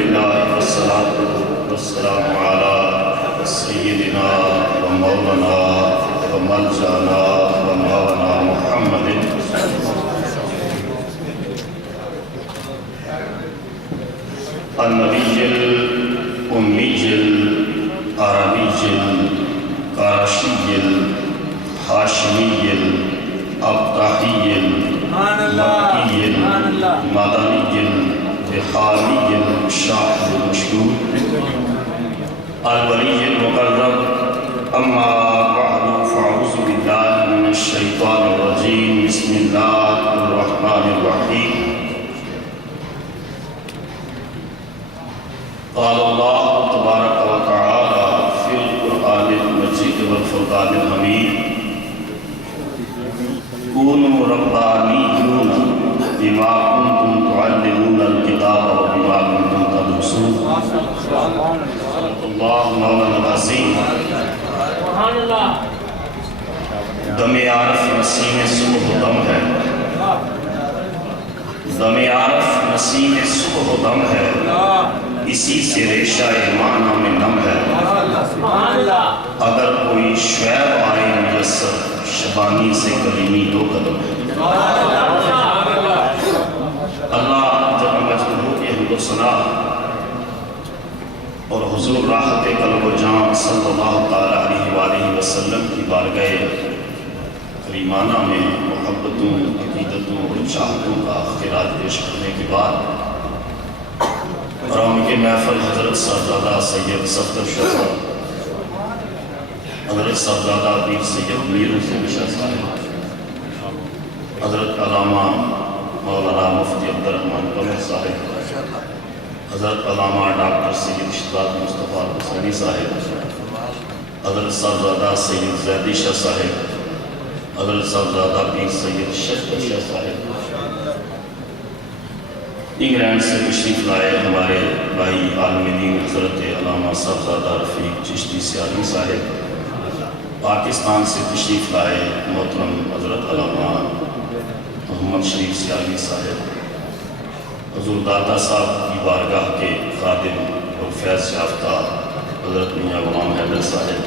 لله والصلاة والسلام على سيدنا ومولانا وملجأنا ومولانا محمد النبي الأمي العربي القرشي الهاشمي الأبطحي المكي المدني البخاري الشاهد المشهور الولي المقرب. أما بعد فأعوذ بالله من الشيطان الرجيم. بسم الله الرحمن الرحيم. قال الله تبارك وتعالى في القرآن المجيد والفرقان الحميد: كونوا ربانيين بما كنتم تعلمون الكتاب وبما كنتم تدرسون. صدق الله مولانا العظيم. دم عارف نسیم صبح و دم ہے، دم عارف نسیم صبح و دم ہے، اسی سے ریشہ معنی میں نم ہے. اگر کوئی شعیب آئے میسر، شبانی سے کلیمی دو قدم ہے. اللہ جب مجموع کی حمد و ثنا اور حضور راحت قلب و جان صلی اللہ تعالیٰ علیہ وآلہ وسلم کی بارگاہ کریمانہ میں محبتوں، عقیدتوں اور چاہتوں کا خراج پیش کرنے کے بعد حرام کے محفل حضرت صاحبزادہ سید صفدر شفا، حضرت صاحبزادہ پیر سید میر حسین شاہ صاحب، حضرت علامہ مولانا مفتی عبدالرحمن قمر صاحب، حضرت علامہ ڈاکٹر سید اشتاق مصطفیٰ حسینی صاحب، حضرت صاحبزادہ سید زیدی شاہ صاحب، حضرت صاحبزادہ پیر سید شفدر شاہ صاحب، انگلینڈ سے تشریف لائے ہمارے بھائی عالم دین حضرت علامہ صاحبزادہ رفیق چشتی سیالی صاحب، پاکستان سے تشریف لائے محترم حضرت علامہ محمد شریف سیالی صاحب، حضور داتا صاحب کی بارگاہ کے خادم اور فیض یافتہ حضرت میاں غلام حیدر صاحب،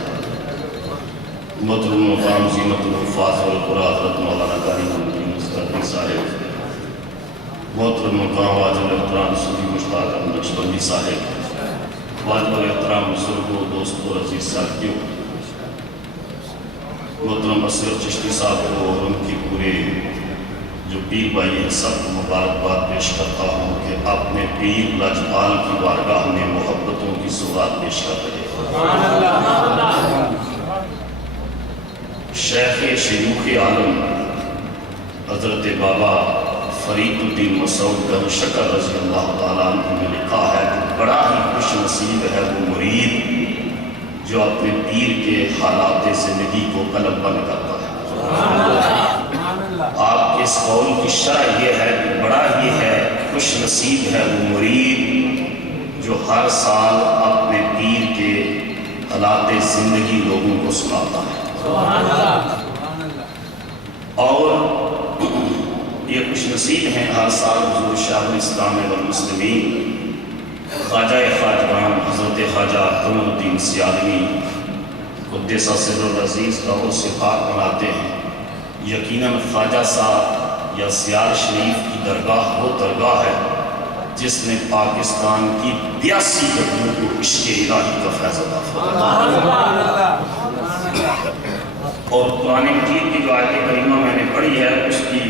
محترم مقام زینت الحفاظ والقرآن حضرت مولانا قاری محمد مصطفی صاحب، محترم مقام واجب احترام صوفی مشتاق احمد نقشبندی صاحب، واجب احترام بزرگوں، دوستوں، عزیز ساتھیوں، محترم اصغر چشتی صاحب کو اور ان کی پورے جو پیر بھائی ہیں سب کو مبارکباد پیش کرتا ہوں کہ اپنے پیر لاجپال کی بارگاہ میں محبتوں کی سوغات پیش کر رہے ہیں. شیخ شیوخ عالم حضرت بابا فرید الدین مسعود کا شکر رضی اللہ تعالیٰ عنہ نے لکھا ہے کہ بڑا ہی خوش نصیب ہے وہ مرید جو اپنے پیر کے حالات زندگی کو قلم بند کرتا ہے. آپ کے اس قول کی شرح یہ ہے کہ بڑا ہی ہے خوش نصیب ہے وہ مرید جو ہر سال اپنے پیر کے حالات زندگی لوگوں کو سناتا ہے. اور یہ خوش نصیب ہیں ہر سال حضور شاہ الاسلام والمسلمین خواجہ خواجگان حضرت خواجہ قمر الدین سیالوی قدس سر العزیز کا عرس پاک مناتے ہیں. یقیناً خواجہ صاحب یا سیال شریف کی درگاہ وہ درگاہ ہے جس نے پاکستان کی 82 گدیوں کو عشق الہی کا فیض عطا فرمایا. اور قرآن مجید کی جو آیت کریمہ میں نے پڑھی ہے اس کی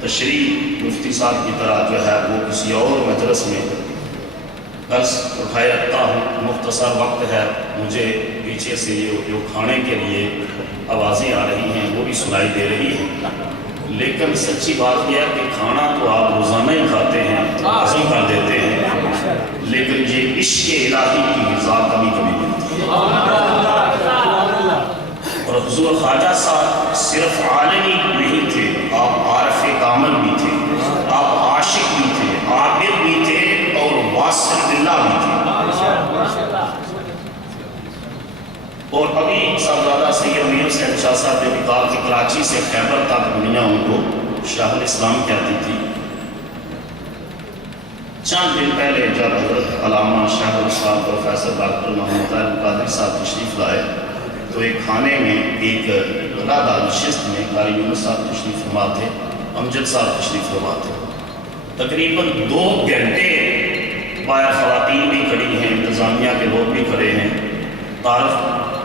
تشریح مفتی صاحب کی طرح جو ہے وہ کسی اور مجلس میں عرض اٹھائے رکھتا ہوں. مختصر وقت ہے، مجھے پیچھے سے یہ جو کھانے کے لیے آوازیں آ رہی ہیں وہ بھی سنائی دے رہی ہیں، لیکن سچی بات یہ ہے کہ کھانا تو آپ روزانہ ہی کھاتے ہیں، ہضم کر دیتے ہیں، لیکن یہ عشق الہی کی غذا کبھی کبھی ملتی ہے. اور حضور خواجہ صاحب صرف عالمی نہیں تھے، آپ عارف کامل بھی تھے، آپ عاشق بھی تھے، عابد بھی تھے اور واصل باللہ بھی تھے. اور ابھی صاحبزادہ سید میر حسین شاہ صاحب نے بھی کہا کہ کراچی سے خیبر تک دنیا ان کو شاہ الاسلام کہتی تھی. چند دن پہلے جب حضرت علامہ شیخ الاسلام پروفیسر ڈاکٹر محمد القادری صاحب تشریف لائے تو ایک کھانے میں ایک غدہ نشست میں قاری یونس صاحب تشریف فرما تھے، امجد صاحب تشریف فرما تھے۔ تقریباً 2 گھنٹے باہر خواتین بھی کھڑی ہیں، انتظامیہ کے لوگ بھی کھڑے ہیں، تعارف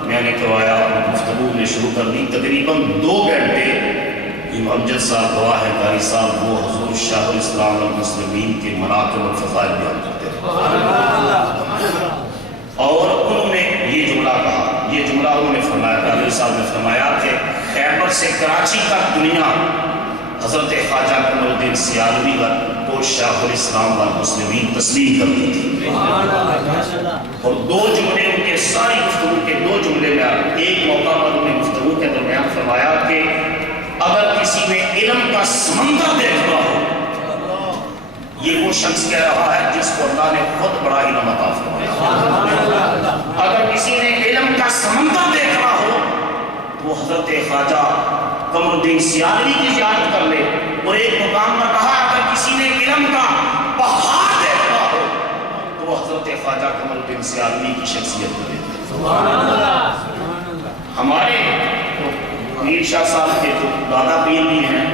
میں نے کروایا، گفتگو نے شروع کر دی۔ تقریباً 2 گھنٹے امجد صاحب گواہ ہے، قاری صاحب وہ حضور شیخ الاسلام والمسلمین کے مناقب اور فضائل بیان کرتے ہیں، اور انہوں نے یہ جملہ کہا، یہ جملہ انہوں نے فرمایا، قاری صاحب نے فرمایا کہ خیبر سے کراچی تک دنیا حضرت خواجہ قمر الدین سیالوی کو شیخ الاسلام والمسلمین تسلیم کرتی تھی۔ اور 2 جملے ان کے ساری گفتگو کے 2 جملے میں ایک موقع پر انہوں نے گفتگو کے درمیان فرمایا کہ اگر کسی نے علم کا سمندر دیکھا ہو، یہ وہ شخص کہہ رہا ہے جس کو اللہ نے خود بڑا علم عطا فرمایا، اگر کسی نے علم کا سمندر دیکھا ہو تو وہ حضرت خواجہ قمر الدین سیالوی کی زیارت کر لے۔ اور ایک مقام پر کہا اگر کسی نے علم کا پہاڑ دیکھا ہو تو وہ حضرت خواجہ قمر الدین سیالوی کی شخصیت کو دیکھتا ہے۔ ہمارے میر شاہ صاحب کے تو دادا پیر بھی ہیں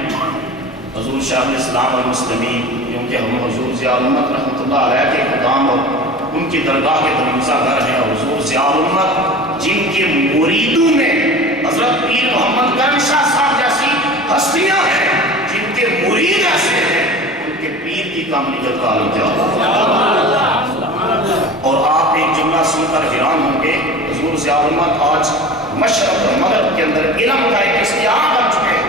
حضور شیخ الاسلام والمسلمین، کیونکہ ہم حضور ضیاء الامت رحمۃ اللہ علیہ کے قدام اور ان کی درگاہ کے دروازہ گر ہیں، اور حضور ضیاء الامت جن کے مریدوں میں حضرت پیر محمد کرم شاہ صاحب جیسی ہستیاں ہیں، جن کے مرید ایسے ہیں، ان کے پیر کی کاملیت کا عالم کیا ہوگا۔ اور آپ ایک جملہ سن کر حیران ہوں گے، حضور ضیاء الامت آج مشرق اور مغرب کے اندر علم کا ایک اشتہار بن چکے ہیں،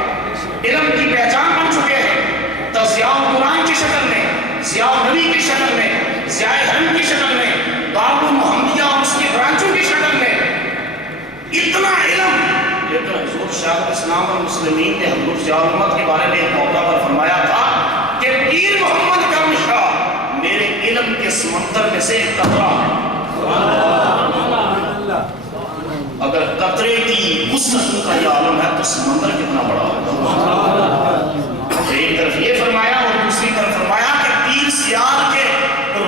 علم کی پہچان بن چکے ہیں، تو ضیاء القرآن کی شکل میں، ضیاء النبی کی شکل میں، ضیاء حرم کی شکل میں، دار المحمدیہ اور اس کی برانچوں کی شکل میں اتنا علم۔ لیکن حضور شیخ الاسلام والمسلمین نے حضور ضیاء الامت کے بارے میں ایک موقع پر فرمایا تھا کہ پیر محمد کرم شاہ میرے علم کے سمندر میں سے ایک قطرہ ہے۔ اگر قطرے کی وسعت کا یہ عالم ہے تو سمندر کتنا بڑا ہوگا۔ ایک طرف یہ فرمایا اور دوسری طرف فرمایا کہ پیر سیال کے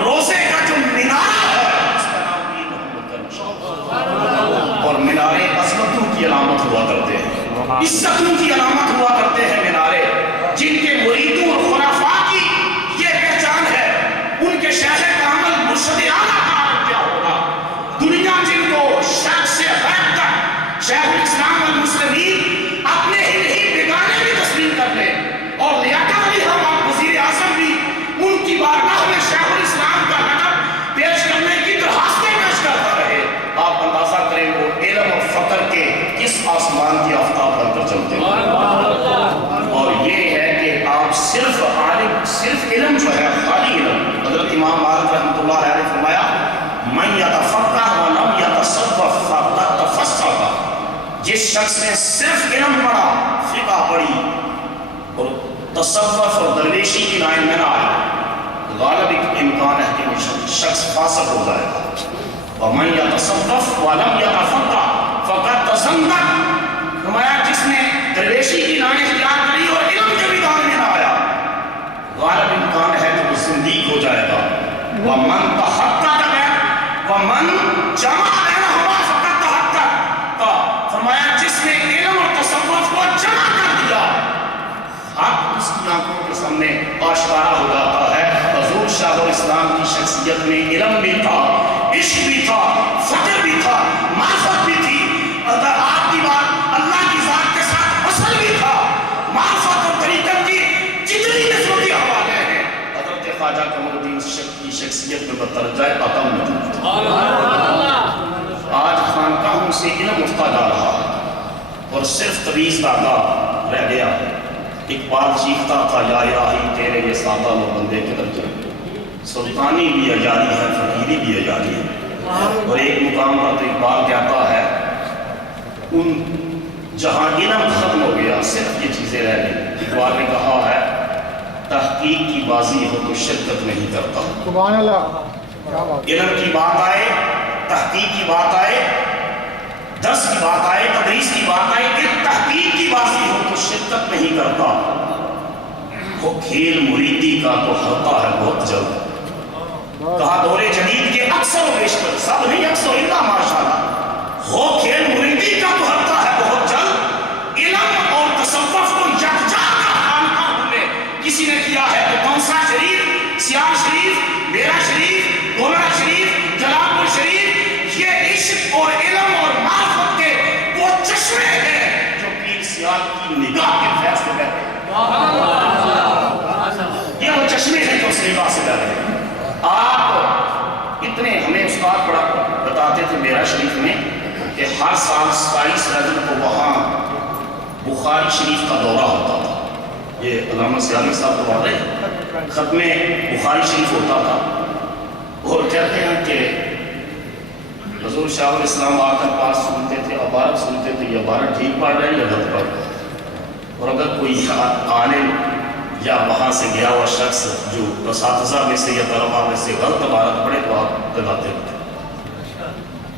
روزے کا جو مینار ہے اس کا نام پیر محمد کرم شاہ، اور مینارے عظمتوں کی علامت ہوا کرتے ہیں، عزتوں کی علامت ہوا کرتے ہیں مینارے، جن کے مریدوں اور خلفاء کی یہ پہچان ہے، ان کے شیخ کامل مرشد اعلیٰ کا عالم کیا ہوگا۔ دنیا جن کو شرق سے غرب تک شیخ الاسلام والمسلمین اپنے ہی نہیں بیگانے بھی تسلیم کر لیں، اور لیاقت علی خان وزیر اعظم بھی ان کی بارگاہ میں شیخ الاسلام کا لقب پیش کرنے کی درخواستیں پیش کرتا رہے، آپ اندازہ کریں وہ علم اور فقر کے کس آسمان کی آفتاب بن کر چلتے ہیں۔ اور یہ ہے کہ آپ صرف علم جو ہے خالی علم، حضرت امام مالک رحمۃ اللہ علیہ نے فرمایا من یتفقہ ولم یتصوف فقد تفسق، جس شخص نے صرف علم پڑھا، فقہ پڑھی اور تصوف اور درویشی کی لائن میں نہ آیا، غالب امکان ہے کہ وہ شخص فاسق ہو جائے گا۔ ومن یتصوف ولم یتفقہ فقد تزندق، فرمایا جس نے درویشی کی لائن اختیار کری اور علم کے میدان میں نہ آیا، غالب امکان ہے کہ وہ زندیق ہو جائے گا۔ ومن تحقق ومن جمع بینہما فقد تحقق، فرمایا جس نے علم اور تصوف کو جمع کر دیا، حق اس کی آنکھوں کے سامنے آشکارا ہو جاتا ہے۔ حضور شیخ الاسلام کی شخصیت میں علم بھی تھا، عشق بھی تھا، فقر بھی تھا، معرفت بھی تھی، اگر آپ کی بات اللہ کی ذات کے ساتھ وصل بھی تھا، معرفت اور طریقت کی جتنی نسبتی حوالے ہیں حضرت خواجہ قمر الدین کی شخصیت میں بترجہ عطا موجود تھا۔ آج خانقاہوں سے علم اٹھتا جا رہا ہے اور صرف تویز داغا رہ گیا ہے۔ اقبال چیختا تھا یا الہی تیرے یہ سادہ لو بندے کدھر جائیں، سلطانی بھی اجاری ہے، فقیری بھی اجاری ہے۔ اور ایک مقام پر تو اقبال کہتا ہے جہاں علم ختم ہو گیا صرف یہ چیزیں رہ گئی۔ اقبال نے کہا ہے تحقیق کی بازی ہو تو شرکت نہیں کرتا۔ سبحان اللہ۔ علم کی بات آئے، تحقیق کی بات آئے، درس کی بات آئے، تدریس کی بات آئے، کہ تحقیق کی بازی ہو تو شرکت نہیں کرتا۔ وہ کھیل مریدی کا تو ہوتا ہے بہت جلد، کہا دور جدید کے اکثر و بیشتر سب نہیں اکثر الا ماشاءاللہ ہو کھیل مریدی کا تو ہٹتا ہے بہت جلد علم اور تصوف کو یکجا کا خانقاہ میں کسی نے کیا ہے تو کون سا شریف سیاہ شریف میرا شریف گولڑا شریف جلال پور شریف یہ عشق اور علم اور معرفت کے وہ چشمے ہیں جو پیر سیاہ کی نگاہ کے فیض میں بہتے ہیں یہ وہ چشمے ہیں جو اس نگاہ سے بہتے ہیں آپ اتنے ہمیں استاد پڑھا بتاتے تھے میرا شریف میں کہ ہر سال 27 رجب کو وہاں بخاری شریف کا دورہ ہوتا تھا یہ علامہ سیالی صاحب کو واضح ختم بخاری شریف ہوتا تھا اور کہتے ہیں کہ حضور شاہ الاسلام آ کر پاس سنتے تھے عبارت سنتے تھے یہ عبارت ٹھیک پڑھ رہے ہیں یا غلط پڑھ رہے ہیں اور اگر کوئی عالم یا وہاں سے گیا ہوا شخص جو اساتذہ میں سے یا طلباء میں سے غلط عبارت پڑھے تو آپ لگاتے ہوتے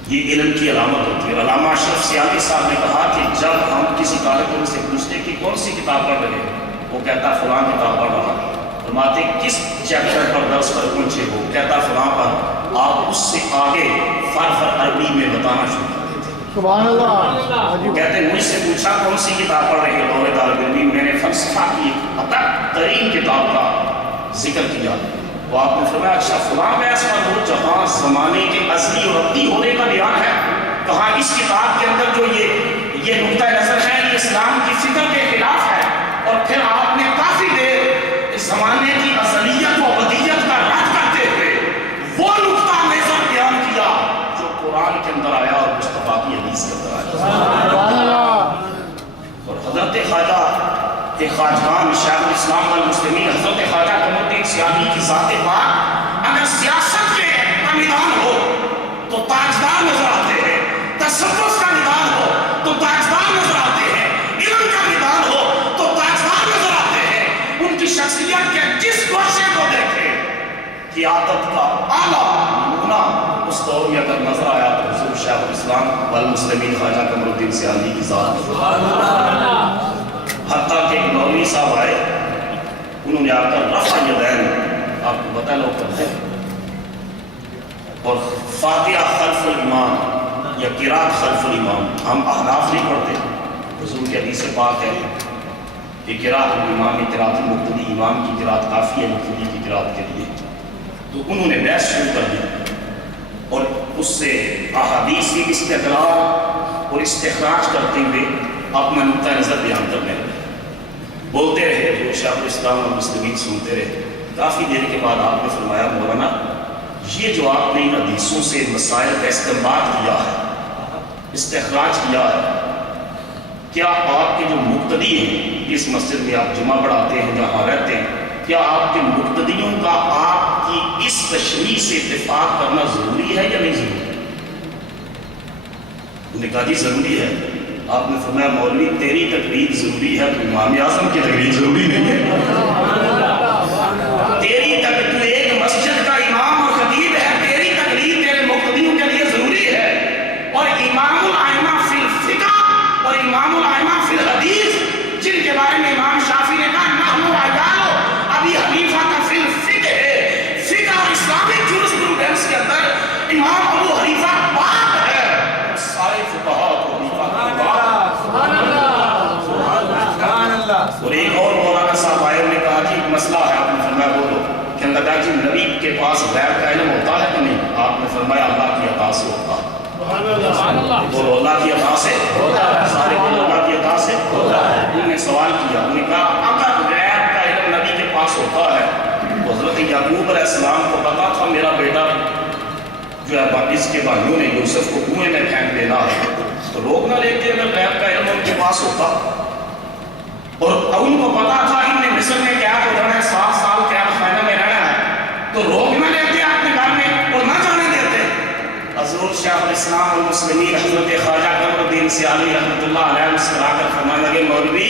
یہ علم کی علامت ہوتی ہے علامہ اشرف سیالی صاحب نے کہا کہ جب ہم کسی طالب علم سے پوچھتے کہ کون سی کتاب پڑھ رہے ہیں وہ کہتا فلاں کتاب پڑھ رہا ہے فرماتے کس چیپٹر پر درس پر پہنچے ہو کہتا فلاں پر آپ اس سے آگے فر عربی میں بتانا شروع کر دیتے سبحان اللہ کہتے ہیں مجھ سے پوچھا کون سی کتاب پڑھ رہے ہو دور طالب علم میں نے فلسفہ کی ادق ترین کتاب کا ذکر کیا وہ آپ نے فرمایا اچھا فلاں بحث پر ہو جہاں زمانے کے ازلی اور ابدی ہونے کا بیان ہے کہاں اس کتاب کے اندر جو یہ نقطہ نظر ہے یہ اسلام کی فکر کے خلاف ہے اور پھر آپ نے کافی دیر اس زمانے کی ازلیت و ابدیت کا رد کرتے ہوئے وہ نقطہ نظر بیان کیا جو قرآن کے اندر آیا اور مصطفیٰ کی حدیث کے اندر آیا اور حضرت خواجہ کہ خواجگان شیخ الاسلام والمسلمین حضرت خواجہ قمرالدین سیالی کی ذات پاک اگر سیاست کے میدان ہو تو تاجدار نظر آتے ہیں تصوف کا میدان ہو تو تاجدار نظر آتے ہیں علم کا میدان ہو تو تاجدار نظر آتے ہیں ان کی شخصیت کے جس گوشے کو دیکھیں قیادت کا اعلیٰ نمونہ اس دور میں اگر نظر آیا تو حضور شیخ الاسلام والمسلمین خواجہ قمرالدین سیالی کی ذات حتیٰ کہ ایک مولوی صاحب آئے انہوں نے آ کر رفع یدین آپ کو پتہ لوگ کرتے ہیں اور فاتحہ خلف الامام یا قرات خلف الامام ہم احناف نہیں پڑھتے حضور کی حدیث پاک ہے کہ قرات الامام قرات المقتدی امام کی قرات کافی ہے مقتدی کی قرات کے لیے تو انہوں نے بحث شروع کر دی اور اس سے احادیث کی استدلال اور استخراج کرتے ہوئے اپنا نقطہ نظر بیان کرنے لگے بولتے رہے جو شیخ الاسلام اور مسلمین سنتے رہے کافی دیر کے بعد آپ نے فرمایا مولانا یہ جو آپ نے ان حدیثوں سے مسائل کا استنباط کیا ہے استخراج کیا ہے کیا آپ کے جو مقتدی ہیں اس مسجد میں آپ جمعہ پڑھاتے ہیں جہاں رہتے ہیں کیا آپ کے مقتدیوں کا آپ کی اس تشریح سے اتفاق کرنا ضروری ہے یا نہیں ضروری انہوں نے کہا جی ضروری ہے آپ نے فرمایا مولوی تیری تقلید ضروری ہے تو امام اعظم کی تقلید ضروری نہیں ہے تیری تقلید ایک مسجد کا امام اور خطیب ہے تیری تقلید تیرے مقتدیوں کے لیے ضروری ہے اور امام الائمہ فی الفقہ اور امام الائمہ فی الحدیث جن کے بارے میں امام شافعی نے کہا نحن عیال ابی حنیفہ کا فی الفقہ ہے فقہ اور اسلامک جورسپروڈنس کے اندر امام ابو حنیفہ باپ ہے سارے فقہاء اور ایک اور مولانا صاحب آئے نے کہا کہ ایک مسئلہ ہے آپ نے فرمایا بولو کہ لگا جی نبی کے پاس غیر کا علم ہوتا ہے کہ نہیں آپ نے فرمایا اللہ کی عطا سے ہوتا ہے بولو اللہ کی عطا سے سارے بولو اللہ کی عطا سے انہوں نے سوال کیا انہوں نے کہا اگر غیر کا علم نبی کے پاس ہوتا ہے تو حضرت یعقوب علیہ السلام کو پتا تھا میرا بیٹا جو ہے اس کے بھائیوں نے یوسف کو کنویں میں پھینک دینا ہے تو روک نہ لیتے اگر غیب کا علم ان کے پاس ہوتا اور ان کو پتا تھا ان نے مصر میں قید ہو جانا ہے 7 سال قید خانے میں رہنا ہے تو روک نہ لیتے اپنے گھر میں اور نہ جانے دیتے حضور شیخ الاسلام والمسلمین حضرت خواجہ قمرالدین سیالی رحمۃ اللہ علیہ مسکرا کر فرمانے لگے مولوی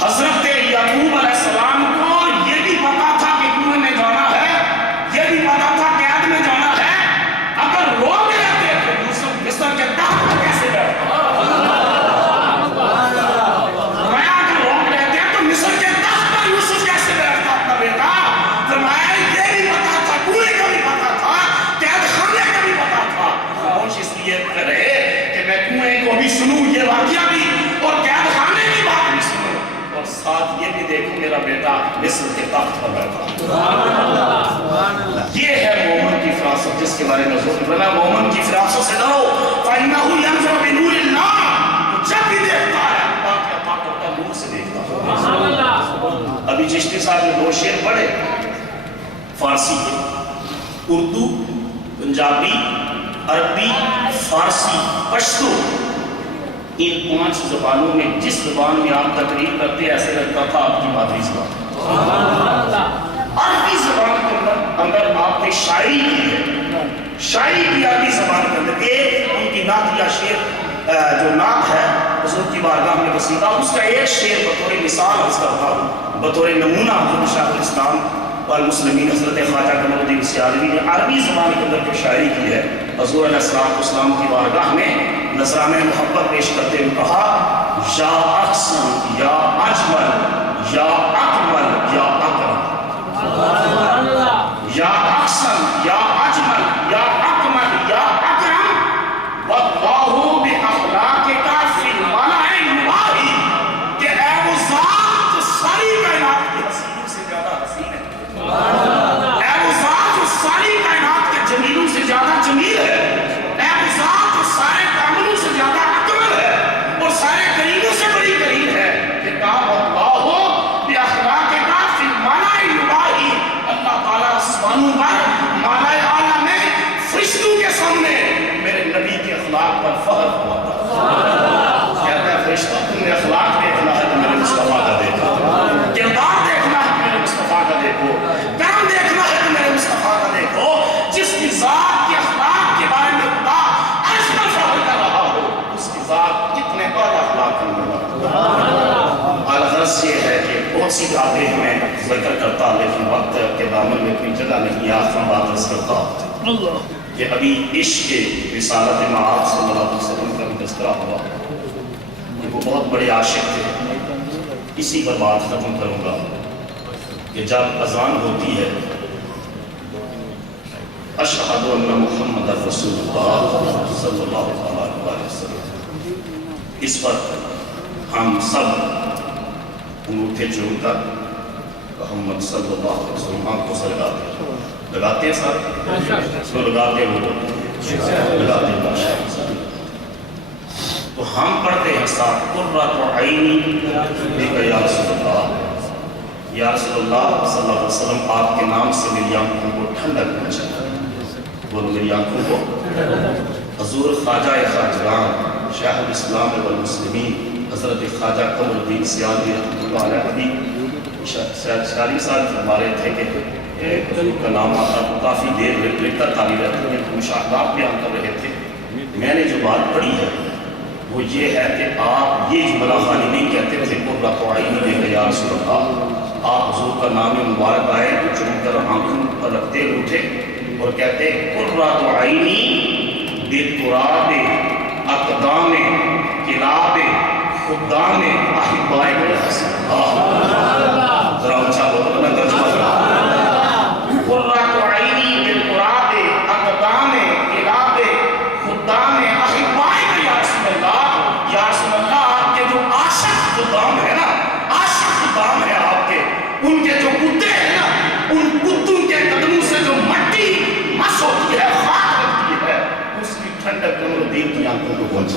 حضرت یعقوب علیہ السلام کو یہ بھی پتا تھا کہ کنویں میں جانا ہے یہ بھی پتا تھا قید میں جانا ہے اگر روک لیتے تو یوسف مصر کے تخت پر کیسے بیٹھتا مصر کے تخت پر یوسف کیسے بیٹھتا اپنا بیٹا فرمایا یہ بھی پتا تھا پورے کا بھی سنوں، یہ واقعہ بھی اور قید خانے کی بات بھی سنوں، اور ساتھ یہ بھی دیکھوں میرا بیٹا مصر کے تخت پر بیٹھا۔ یہ ہے مومن کی فراست، جس کے بارے میں حضور نے فرمایا مومن کی فراست سے ڈرو فَإِنَّهُ يَنْظُرُ بِنُورِ اللَّهِ، جب بھی دیکھتا ہے پاک عطا کرتا نور سے دیکھتا ہے۔ ابھی چشتی صاحب نے 2 شعر پڑھے فارسی کے، اردو، پنجابی، عربی، فارسی، پشتو، ان 5 زبانوں میں جس زبان میں آپ تقریر کرتے ایسے لگتا تھا آپ کی مادری زبان۔ عربی زبان کے اندر آپ نے شاعری کی ہے، شاعری کی عربی زبان کے اندر ایک ان کی نعت یا شعر جو نعت ہے حضور کی بارگاہ میں قصیدہ، اس کا ایک شعر بطور مثال عرض کرتا ہوں، بطور نمونہ حضرت شیخ الاسلام والمسلمین حضرت خواجہ قمر الدین سیالوی نے عربی زبان کے اندر جو شاعری کی ہے حضور علیہ السلام کی بارگاہ میں نذرانۂ محبت پیش کرتے ہوئے کہا یا احسن یا اجمل یا اکمل یا اکرم، یا احسن یا اجمل یا اکمل یا اکرم واللہ باخلاقک فی الملأ المباہی، کہ اے وہ ذات جو ساری کائنات کی حسینوں سے زیادہ حسین ہے، اے وہ ذات جو ساری کائنات کے جمیلوں سے زیادہ جمیل ہے، اے وہ ذات جو سارے کاملوں سے زیادہ اکمل ہے اور سارے کریموں سے بڑی کریم ہے، کہ کہا واللہ باخلاقک فی الملأ المباہی، اللہ تعالیٰ آسمانوں پر مالا اعلیٰ میں فرشتوں کے سامنے میرے نبی کے اخلاق پر فخر ہوا تھا۔ کہتا ہے فرشتوں تمہیں اخلاق دیکھنا ہے تو میرے مصطفیٰ کا دیکھو، کردار دیکھنا ہے تو میرے مصطفیٰ کا دیکھو، کرم دیکھنا ہے تو میرے مصطفیٰ کا دیکھو، جس کی ذات کے اخلاق کے بارے میں خدا عرش پر فخر کر رہا ہو اس کی ذات کتنے اعلیٰ اخلاق کا نمونہ۔ الغرض یہ ہے کہ بہت سی باتیں میں ذکر کرتا لیکن وقت کے دامن میں کوئی جگہ نہیں، آخر بات عرض کرتا کہ ابھی عشق کے رسالت معاد صلی اللہ علیہ وسلم کا بھی تذکرہ ہوا کہ وہ بہت بڑے عاشق تھے۔ اسی پر بات ختم کروں گا کہ جب اذان ہوتی ہے اشہد ان محمد رسول اللہ صلی اللہ علیہ وسلم، اس پر ہم سب انگوٹھے چوم کر محمد صلی اللہ علیہ وسلم آنکھوں سے لگاتے ہیں سارے اس کو لگاتے ہیں لگاتے ہیں تو ہم پڑھتے ہیں ساتھ قرۃ عینی بک یا رسول اللہ، یا رسول اللہ صلی اللہ علیہ وسلم آپ کے نام سے میری آنکھوں کو ٹھنڈک پہنچا، بولو میری آنکھوں کو۔ حضور خواجہ خواجگان شیخ الاسلام والمسلمین حضرت خواجہ قمر الدین سیالوی رحمۃ اللہ علیہ ابھی شاعری صاحب فرما رہے تھے کہ حضور کا نام آتا تو کافی دیر لکھتا تھا مشاہدات بیان کر رہے تھے۔ میں نے جو بات پڑھی ہے وہ یہ ہے کہ آپ یہ جملہ خالی نہیں کہتے تھے قرۃ عینی بک یا رسول اللہ، آپ حضور کا نام مبارک آئے تو چن کر آنکھوں پر رکھتے اٹھے اور کہتے قرۃ عینی بتراب اقدام کلاب خدام احبائے الحسن۔ ذرا اونچا بولو میں ترجمہ کروں۔ قرۃ عینی بتراب اقدام کلاب خدام احبائے یا رسول اللہ، یا رسول اللہ آپ کے جو عاشق خدام ہے نا، عاشق خدام ہے آپ کے، ان کے جو کتے ہیں نا، ان کتوں کے قدموں سے جو مٹی مس ہوتی ہے، خاک ہوتی ہے، اس کی ٹھنڈک قمر الدین کی آنکھوں کو پہنچا۔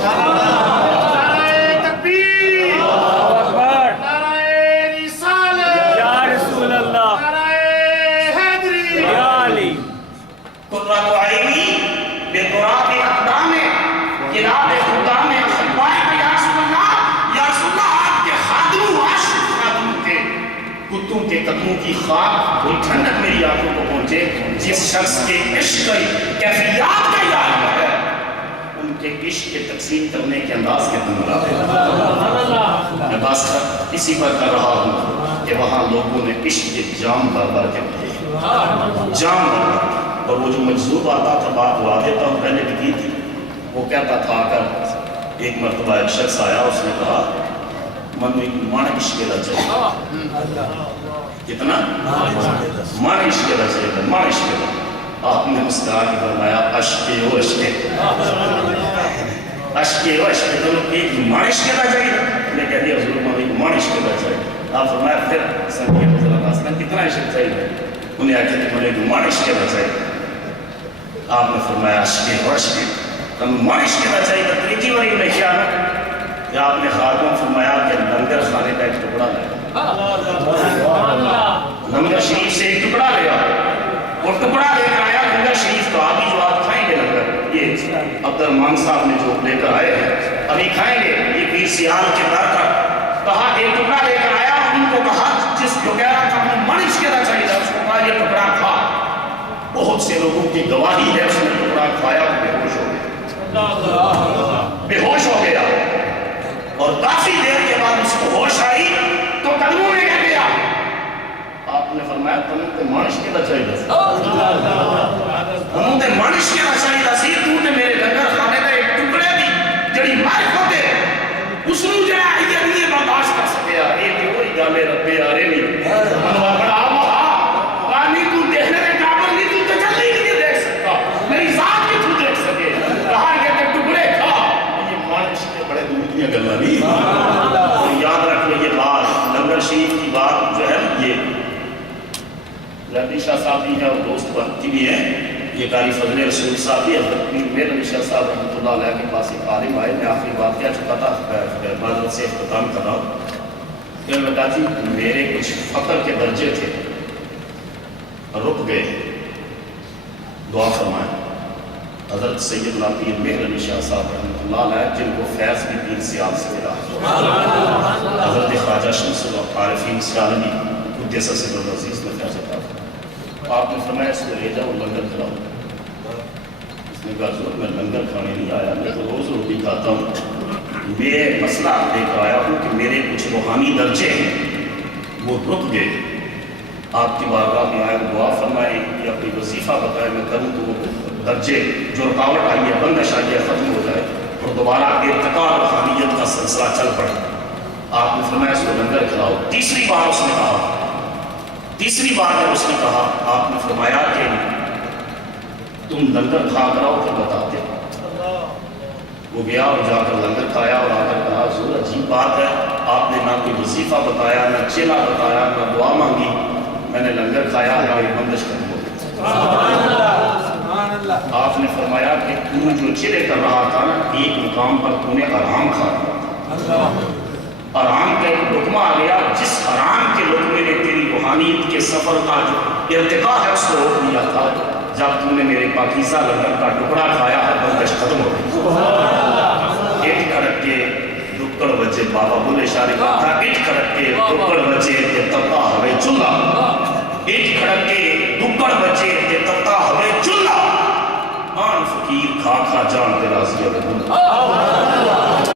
قرۃ عینی بتراب اقدام کلاب خدام احبائے یا رسول اللہ، یا رسول اللہ آپ کے خادموں عاشق خادموں کے کتوں کے قدموں کی خاک وہ ٹھنڈک میری آنکھوں کو پہنچے جس شخص کے عشق کیفیات کا یہ عالم ہے، ان کے عشق کے تقسیم کرنے کے انداز کے اندر ہے۔ میں بات اسی پر کر رہا ہوں کہ وہاں لوگوں نے عشق کے جام بھر بھر کے پیے، جام بھر بھر، اور وہ جو مجذوب آتا تھا بات وہ دیتا ہوں پہلے بھی کی تھی، وہ کہتا تھا آ کر ایک مرتبہ ایک شخص آیا، اس نے کہا من مان عشق رچے کتنا مان عشق رچے مان عشق، آپ نے مسکرا کے فرمایا عشق و عشق، اشکے تم ایک مانش کے دا چاہیے. میں کہہ دیا حضور میں ایک مانش کے دا چاہیے. آپ فرمایا پھر سنگی رضی اللہ عنہ کتنا عشق چاہیے؟ انہیں آکے کہ مجھے ایک مانش کے دا چاہیے. آپ نے فرمایا اشکے تم مانش کے دا چاہیے. تیجی وہی انہیں کیا نا کہ آپ نے خاتون فرمایا کہ لنگر خانے کا ایک ٹکڑا لیا. لنگر شریف سے ایک ٹکڑا لیا اور ٹکڑا لے کر آیا لنگر شریف کا. ابھی جو آپ کھائیں گے لنگر یہ عبد الرحمان صاحب نے جو لے کر آئے ہیں ابھی کھائیں گے. یہ پیر سیال کے در کا کہا ایک ٹکڑا لے کر آیا. ان کو کہا جس جو کہہ رہا تھا وہ مانش کے دا چاہیے تھا اس کو کہا یہ ٹکڑا کھا. بہت سے لوگوں کی گواہی ہے اس نے ٹکڑا کھایا اور بے ہوش ہو گیا. بے ہوش ہو گیا اور کافی دیر کے بعد اس کو ہوش آئی تو قدموں میں گر گیا. آپ نے فرمایا تمہیں تے مانش کے دا چاہیے تھا. تمہیں تے مانش کے دا چاہیے تھا. تو نے میرے لنگر خانے کا ایک ٹکڑے دی جڑی معرفت ہے اس نو جڑا یہ برداشت کر سکیا. یہ تے وہی گالے ربے آرے نہیں منوا بڑا پانی تو دیکھنے کے قابل نہیں. تو تجلی نہیں دیکھ سکتا. میری ذات کی تو دیکھ سکے. کہا یہ تے ٹکڑے کھا. یہ مانش کے بڑے دور کی گلا نہیں. اور یاد رکھو یہ بات لنگر شریف کی بات جو ہے یہ لردی شاہ صاحب بھی ہے اور دوست بنتی بھی ہے. یہ قاری فضل رسول صاحب بھی حضرت میر علی شاہ صاحب رحمۃ اللہ علیہ کے پاس ایک عالم آئے. میں آخری بات کیا چکا تھا معذرت سے اختتام کر رہا ہوں کہ میں بتا جی میرے کچھ فقر کے درجے تھے رک گئے. دعا فرمائیں. حضرت سیدنا پیر میر علی شاہ صاحب رحمۃ اللہ علیہ جن کو فیض بھی پیر سیال سے ملا. حضرت خواجہ شمس العارفین سیالمی قدس سر العزیز نے فیض عطا. آپ نے فرمایا اس کو لے جاؤ لنگر کھلاؤ. اس نے کہا حضور میں لنگر کھانے نہیں آیا. میں تو روز روٹی کھاتا ہوں. میں مسئلہ لے کر آیا ہوں کہ میرے کچھ روحانی درجے ہیں وہ رک گئے. آپ کی بارگاہ میں آئے دعا فرمائے کہ اپنی وظیفہ بتائے میں کروں تو وہ درجے جو رکاوٹ آئی ہے بندش آئی ہے ختم ہو جائے اور دوبارہ ارتقاء روحانیت کا سلسلہ چل پڑے. آپ نے فرمایا اس کو لنگر کھلاؤ. تیسری بار اس نے کہا جب اس نے کہا آپ نے فرمایا کہ تم لنگر کھا کر آؤ پھر بتاتے. وہ گیا اور جا کر لنگر کھایا اور آ کر کہا حضور عجیب بات ہے آپ نے نہ کوئی وظیفہ بتایا نہ چیلا بتایا نہ دعا مانگی. میں نے لنگر کھایا اور میری بندش ختم ہو گئی. آپ نے فرمایا کہ تو جو چلے کر رہا تھا نا ایک مقام پر تو نے آرام کھا دیا. آرام کا ایک لقمہ آ گیا جس آرام کے لقمے نے تیری روحانیت کے سفر کا جو ارتقاء ہے اس کو روک دیا تھا. جب تو نے میرے پاکیزہ لنگر کا ٹکڑا کھایا ہے بندش ختم ہو گئی. ایک کھڑک کے دکڑ بچے بابا بولے شارے کا تھا. ایک کھڑک کے دکڑ بچے تے تتا ہوئے چلا. ایک کھڑک کے دکڑ بچے تے تتا ہوئے چلا. آن فقیر کھا کھا جان تے راضی ہوئے.